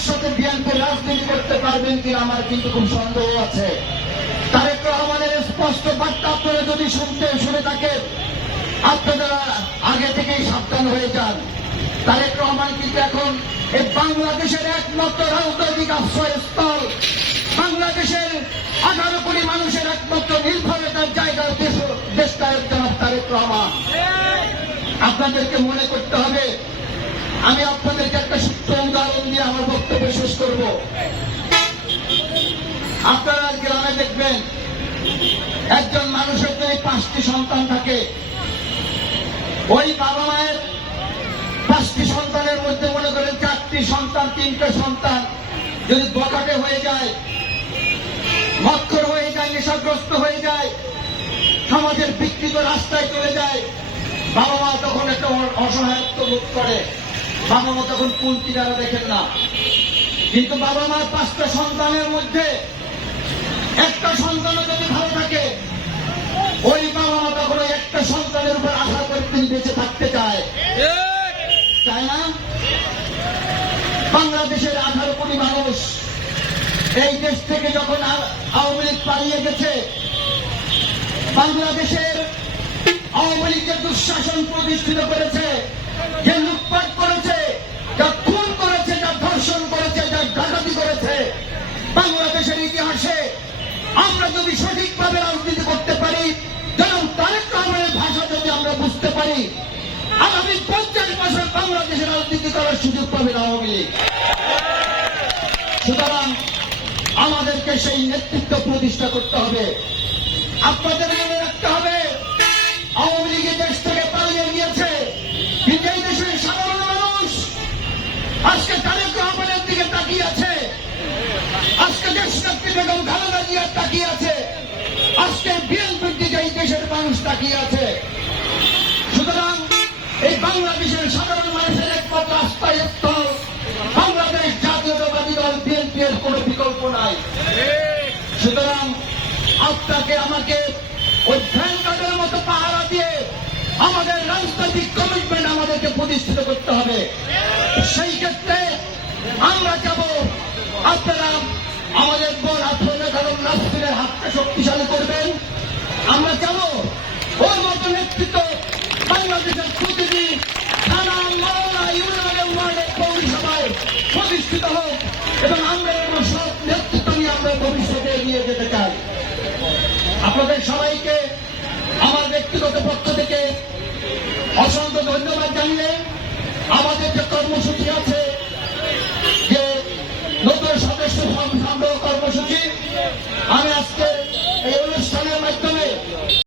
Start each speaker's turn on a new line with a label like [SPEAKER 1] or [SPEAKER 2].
[SPEAKER 1] ভবিষ্যতে বিএনপি রাজনীতি করতে পারবেন কিনা আমার কিন্তু খুব সন্দেহ আছে। তারেক রহমানের স্পষ্ট বার্তা আপনারা যদি শুনতে শুনে থাকেন, আপনারা আগে থেকেই সাবধান হয়ে যান। তারেক রহমান কিন্তু এখন এই বাংলাদেশের একমাত্র রাজনৈতিক আশ্রয়স্থল। বাংলাদেশের আঠারো কোটি মানুষের একমাত্র নির্ভরতার জায়গা দেশ দেশটা জনাব তারেক রহমান। আপনাদেরকে মনে করতে হবে, আমি আপনাদেরকে দিয়ে আমার বক্তব্য শেষ করব। আপনারা গ্রামে দেখবেন, একজন মানুষের যদি পাঁচটি সন্তান থাকে, ওই বাবা মায়ের পাঁচটি সন্তানের মধ্যে মনে করেন চারটি সন্তান, তিনটে সন্তান যদি বকাটে হয়ে যায় মক্ষর হয়ে যায়, নেশাগ্রস্ত হয়ে যায়, সমাজের বিকৃত রাস্তায় চলে যায়, বাবা মা তখন একটা অসহায়ত্ব বোধ করে। মা তখন কুল কিনারা দেখেন না। কিন্তু বাবা মার পাঁচটা সন্তানের মধ্যে একটা সন্তানও যদি ভালো থাকে, ওই বাবা মা তখন একটা সন্তানের উপর আশা করে তিনি বেঁচে থাকতে চায়। চায় না? বাংলাদেশের আঠারো কোটি মানুষ এই দেশ থেকে যখন আওয়ামী লীগ পালিয়ে গেছে, বাংলাদেশের আওয়ামী লীগ যে দুঃশাসন প্রতিষ্ঠিত করেছে যে লুটপাট আমরা যদি সঠিকভাবে রাজনীতি করতে পারি যেমন তারেক রহমানের ভাষা যদি আমরা বুঝতে পারি, আগামী পঞ্চাশ বছর বাংলাদেশে রাজনীতি করার সুযোগ পাবে আওয়ামী লীগ। সুতরাং আমাদেরকে সেই নেতৃত্ব প্রতিষ্ঠা করতে হবে। আপনাদের আজকে দেশ নেত্রী বেগম খালেদা সুতরাং এই বাংলাদেশের আমাকে ওই ভ্যান কার্ডের মতো পাহারা দিয়ে আমাদের রাজনৈতিক কমিটমেন্ট আমাদেরকে প্রতিষ্ঠিত করতে হবে সেই ক্ষেত্রে আমরা যাব আপনারা আমাদের বল আত্মীয় কারণ রাষ্ট্রের হাতকে শক্তিশালী করবেন। আমরা যাব ওই মতো নেতৃত্ব বাংলাদেশের প্রতিটি থানা মহল্লা ইউনিয়নের ওয়ার্ডে, পৌরসভায় প্রতিষ্ঠিত হোক এবং আমরা এরকম সব নেতৃত্ব নিয়ে আমরা ভবিষ্যতে এগিয়ে যেতে চাই। আপনাদের সবাইকে আমার ব্যক্তিগত পক্ষ থেকে অসংখ্য ধন্যবাদ জানিয়ে আমাদের যে কর্মসূচি আছে নতুন সদস্য সংগ্রহ কর্মসূচি। আমি আজকে এই অনুষ্ঠানের মাধ্যমে